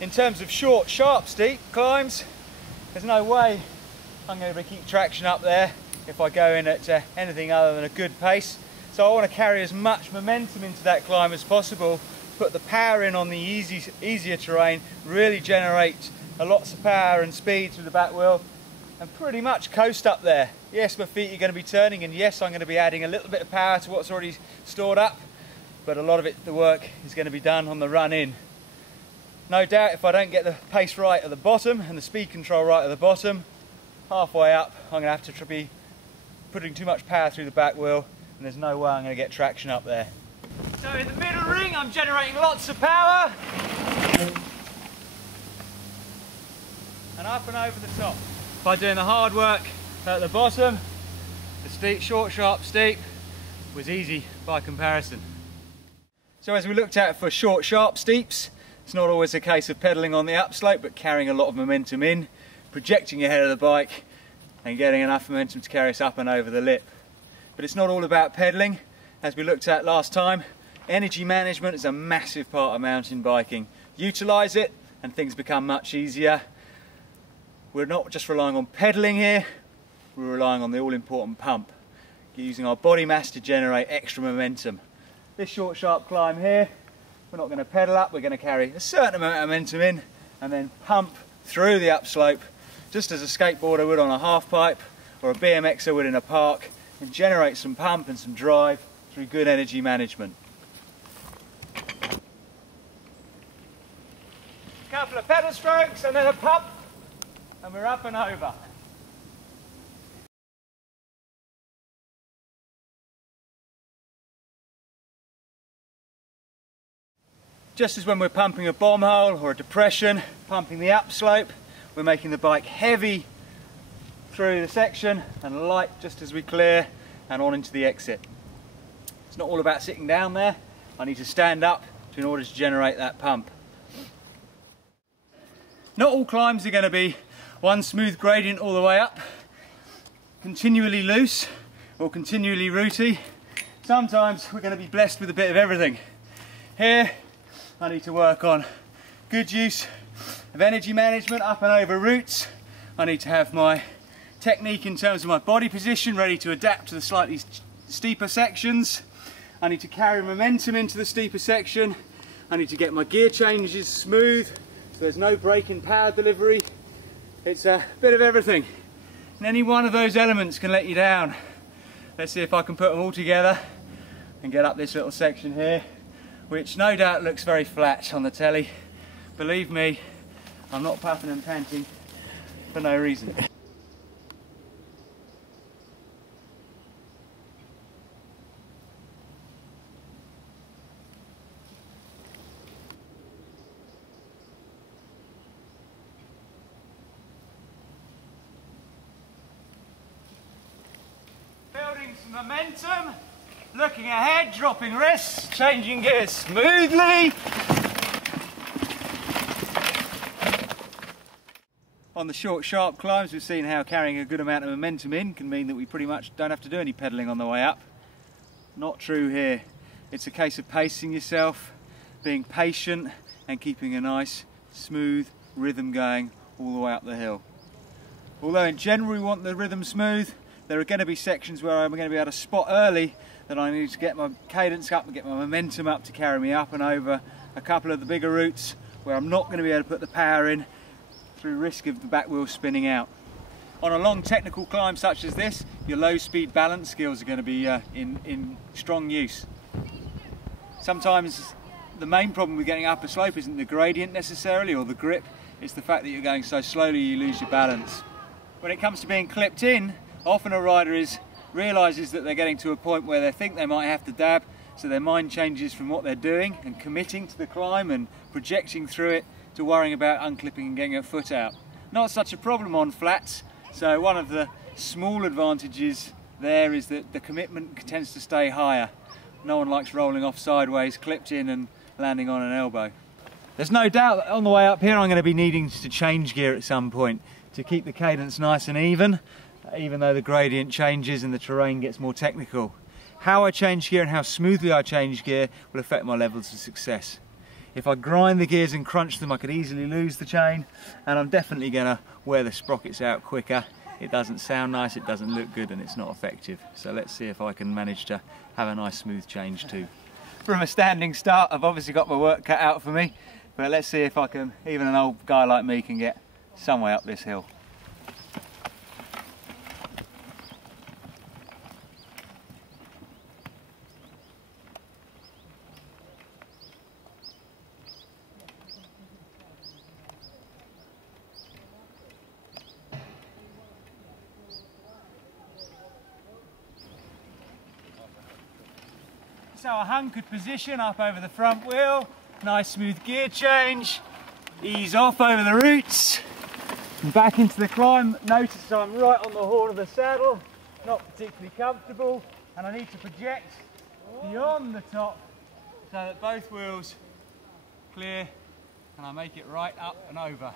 In terms of short, sharp, steep climbs, there's no way I'm going to keep traction up there if I go in at anything other than a good pace. So I want to carry as much momentum into that climb as possible, put the power in on the easier terrain, really generate lots of power and speed through the back wheel, and pretty much coast up there. Yes, my feet are going to be turning, and yes, I'm going to be adding a little bit of power to what's already stored up, but a lot of it, the work is going to be done on the run in. No doubt if I don't get the pace right at the bottom and the speed control right at the bottom, halfway up I'm going to have to be putting too much power through the back wheel, and there's no way I'm going to get traction up there. So in the middle ring I'm generating lots of power, and up and over the top. By doing the hard work at the bottom, the steep, short, sharp, steep was easy by comparison. So as we looked at for short, sharp steeps, it's not always a case of pedalling on the upslope, but carrying a lot of momentum in, projecting your head of the bike and getting enough momentum to carry us up and over the lip. But it's not all about pedalling. As we looked at last time, energy management is a massive part of mountain biking. Utilise it and things become much easier. We're not just relying on pedalling here, we're relying on the all-important pump, using our body mass to generate extra momentum. This short, sharp climb here, we're not going to pedal up, we're going to carry a certain amount of momentum in and then pump through the upslope, just as a skateboarder would on a half pipe or a BMXer would in a park, and generate some pump and some drive through good energy management. A couple of pedal strokes and then a pump, and we're up and over. Just as when we're pumping a bomb hole or a depression, pumping the upslope, we're making the bike heavy through the section and light just as we clear and on into the exit. It's not all about sitting down there. I need to stand up in order to generate that pump. Not all climbs are going to be one smooth gradient all the way up, continually loose or continually rooty. Sometimes we're going to be blessed with a bit of everything. Here I need to work on good use of energy management up and over roots. I need to have my technique in terms of my body position ready to adapt to the slightly steeper sections. I need to carry momentum into the steeper section. I need to get my gear changes smooth so there's no break in power delivery. It's a bit of everything, and any one of those elements can let you down. Let's see if I can put them all together and get up this little section here, which no doubt looks very flat on the telly. Believe me, I'm not puffing and panting for no reason. Building some momentum, looking ahead, dropping wrists, changing gears smoothly. On the short, sharp climbs, we've seen how carrying a good amount of momentum in can mean that we pretty much don't have to do any pedalling on the way up. Not true here. It's a case of pacing yourself, being patient and keeping a nice, smooth rhythm going all the way up the hill. Although in general we want the rhythm smooth, there are going to be sections where I'm going to be able to spot early that I need to get my cadence up and get my momentum up to carry me up and over a couple of the bigger routes where I'm not going to be able to put the power in through risk of the back wheel spinning out. On a long technical climb such as this, your low speed balance skills are going to be in strong use. Sometimes the main problem with getting up a slope isn't the gradient necessarily or the grip, it's the fact that you're going so slowly you lose your balance. When it comes to being clipped in, often a rider realises that they're getting to a point where they think they might have to dab, so their mind changes from what they're doing and committing to the climb and projecting through it to worrying about unclipping and getting a foot out. Not such a problem on flats, so one of the small advantages there is that the commitment tends to stay higher. No one likes rolling off sideways, clipped in and landing on an elbow. There's no doubt that on the way up here I'm going to be needing to change gear at some point to keep the cadence nice and even though the gradient changes and the terrain gets more technical. How I change gear and how smoothly I change gear will affect my levels of success. If I grind the gears and crunch them, I could easily lose the chain, and I'm definitely going to wear the sprockets out quicker. It doesn't sound nice, it doesn't look good, and it's not effective. So let's see if I can manage to have a nice smooth change too. From a standing start, I've obviously got my work cut out for me, but let's see if I can, even an old guy like me can get some way up this hill. So a hunkered position up over the front wheel, nice smooth gear change, ease off over the roots, and back into the climb. Notice I'm right on the horn of the saddle, not particularly comfortable, and I need to project beyond the top so that both wheels clear and I make it right up and over.